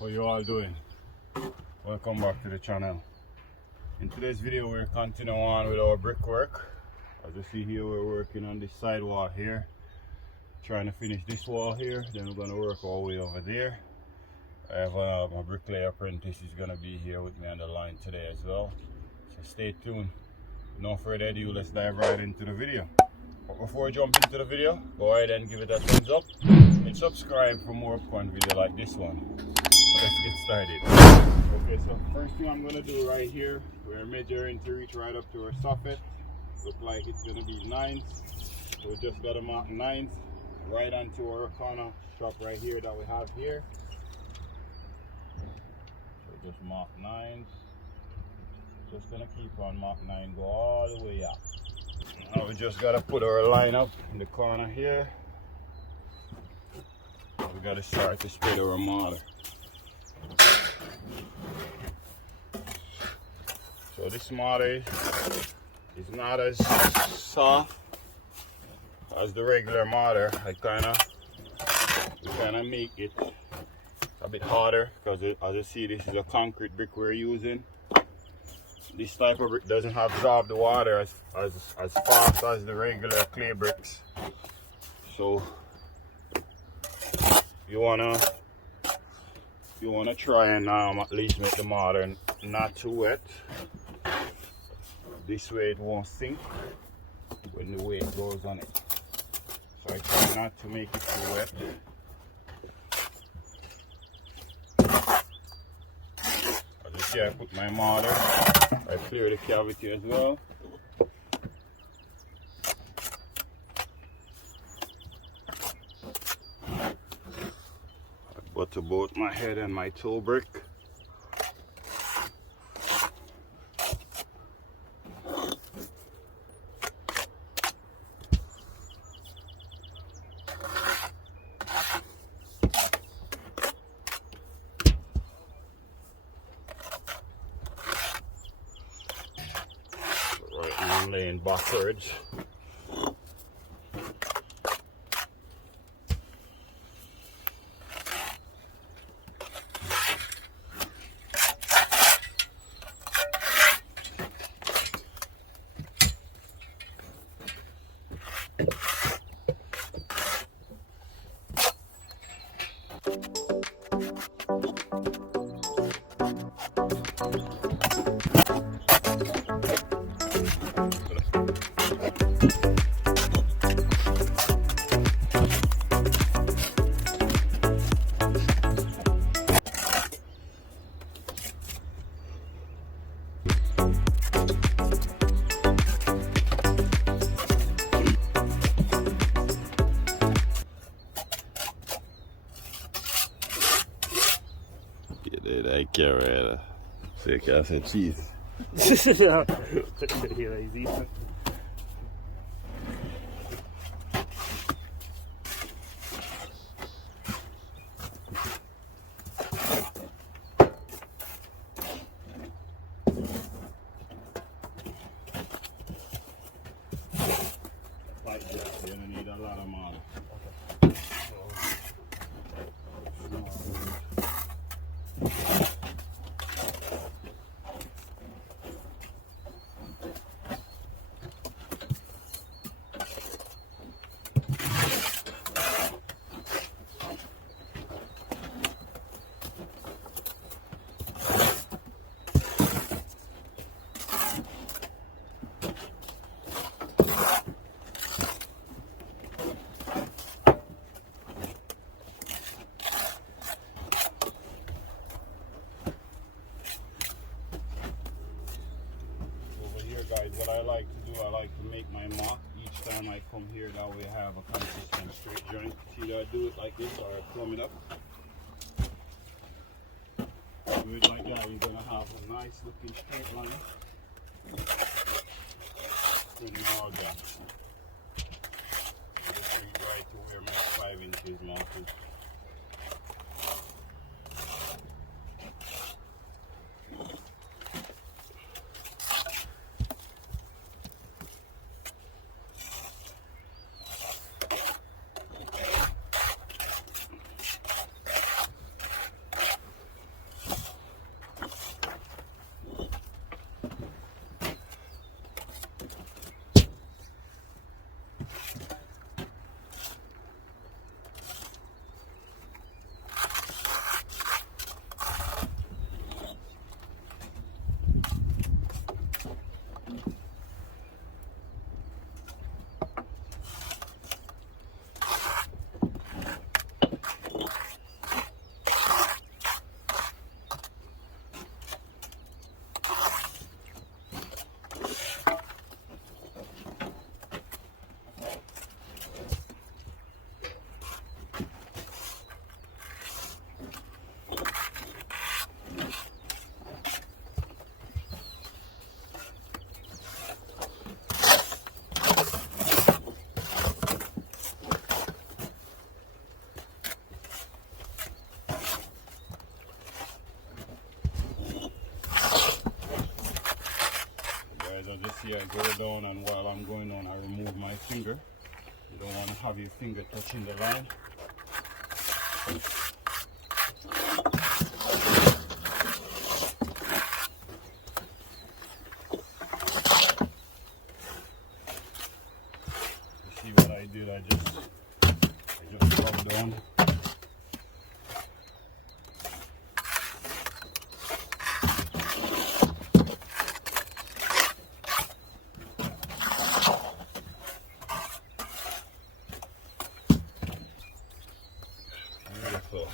How you all doing? Welcome back to the channel. In today's video we're continuing on with our brickwork. As you see here, we're working on this side wall here, trying to finish this wall here, then we're going to work our way over there. I have my bricklayer apprentice is going to be here with me on the line today as well, so stay tuned. No further ado, let's dive right into the video. But before we jump into the video, go ahead and give it a thumbs up and subscribe for more upcoming video like this one. Let's get started. Okay, so first thing I'm going to do right here, we're measuring to reach right up to our soffit. Look like it's going to be 9s, so we just got to mark 9s right onto our corner strap right here that we have here. So just mark 9s, just going to keep on mark 9, go all the way up. Now we just got to put our line up in the corner here. We got to start to spread our mortar. So this mortar is not as soft as the regular mortar. I kind of make it a bit harder because as you see, this is a concrete brick we're using. This type of brick doesn't absorb the water as fast as the regular clay bricks. So you wanna try and at least make the mortar not too wet. This way it won't sink when the weight goes on it. So I try not to make it too wet. As you see, I put my mortar, I clear the cavity as well. I butter both my head and my toe brick. I'm laying backwards. I can't so you can't say cheese. Lazy. Like this, you're gonna need a lot of mortar. Guys, what I like to do, I like to make my mark each time I come here, that way I have a consistent straight joint. See that I do it like this, or I plumb it up. Do it like that, you're going to have a nice looking straight line. Bring it all down. Just bring it right to where my 5 inches mark is. see I go down, and while I'm going down I remove my finger. You don't want to have your finger touching the line. You see what I did? I just rub down. Beautiful.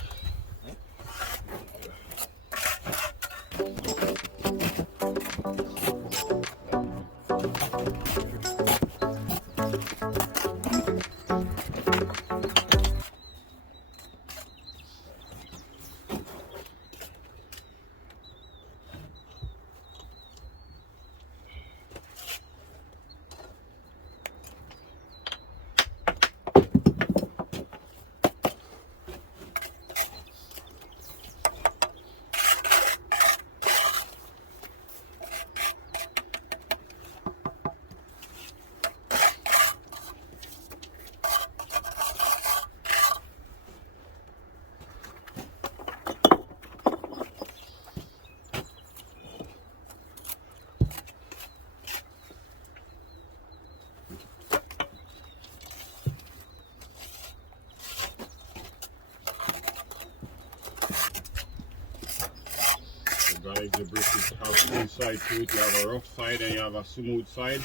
Guys, the brick has two sides to it. You have a rough side and you have a smooth side.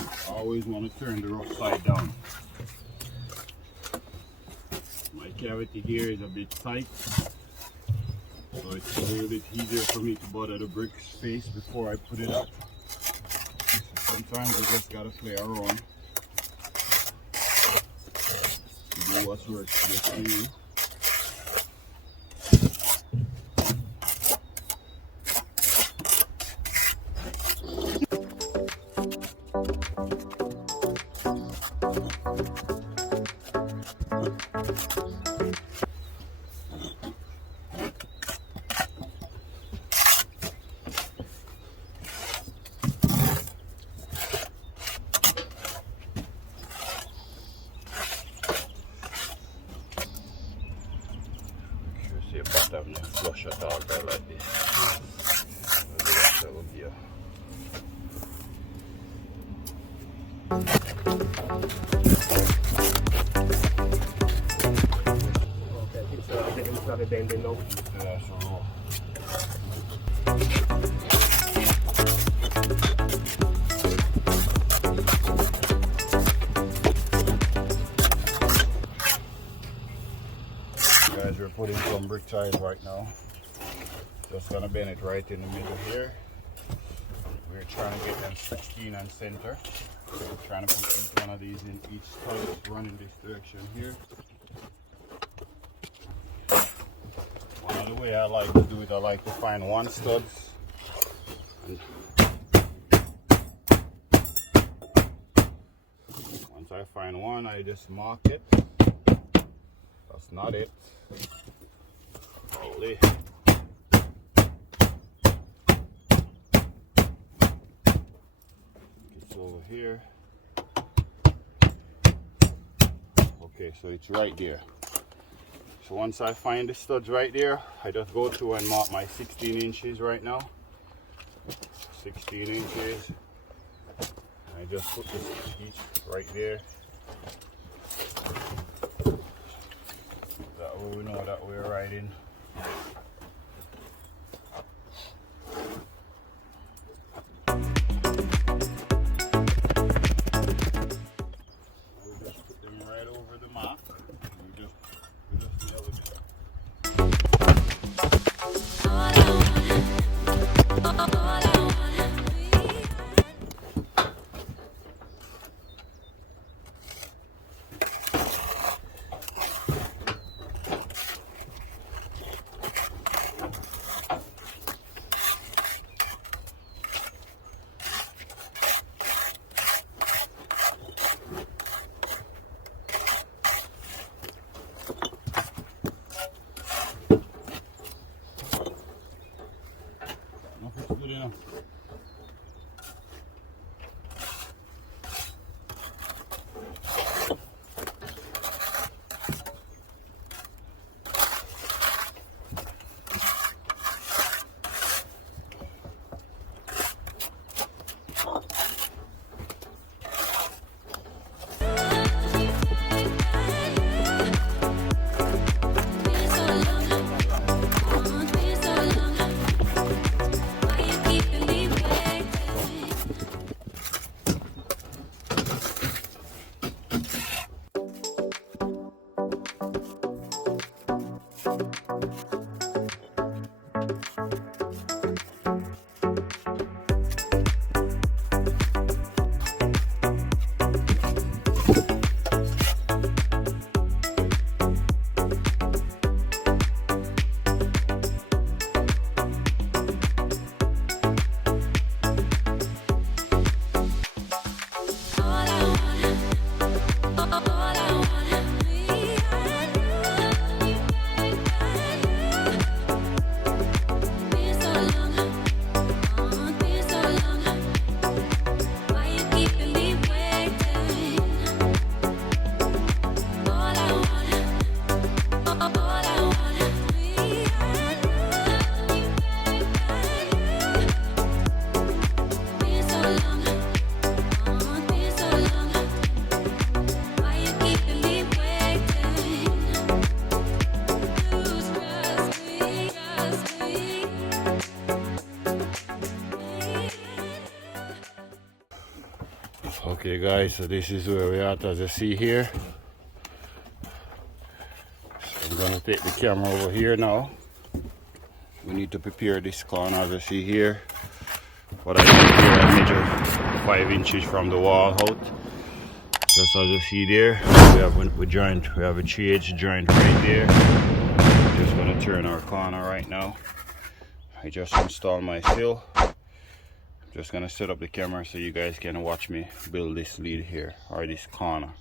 I always want to turn the rough side down. My cavity here is a bit tight, so it's a little bit easier for me to butter the brick space before I put it up. So sometimes you just gotta play around to do what works best for you. Having a flush at all there like this. That would be okay, it's not a bending now. Yeah, so guys, we're putting some brick ties right now. Just gonna bend it right in the middle here. We're trying to get them 16 and center. We're trying to put each one of these in each stud, run in this direction here. One of the way I like to do it, I like to find one stud. And once I find one, I just mark it. That's not it. Holy. It's over here. Okay, so it's right there. So once I find the studs right there, I just go through and mark my 16 inches right now. 16 inches. I just put this each right there. That way we know that we're right in. We just put them right over the mark. We just nail it. Okay guys, so this is where we are at, as you see here. So I'm gonna take the camera over here now. We need to prepare this corner, as you see here. What I did here, I measure 5 inches from the wall out. Just as you see there, we have a 3/8 joint right there. Just gonna turn our corner right now. I just installed my sill. Just gonna set up the camera so you guys can watch me build this lid here, or this corner.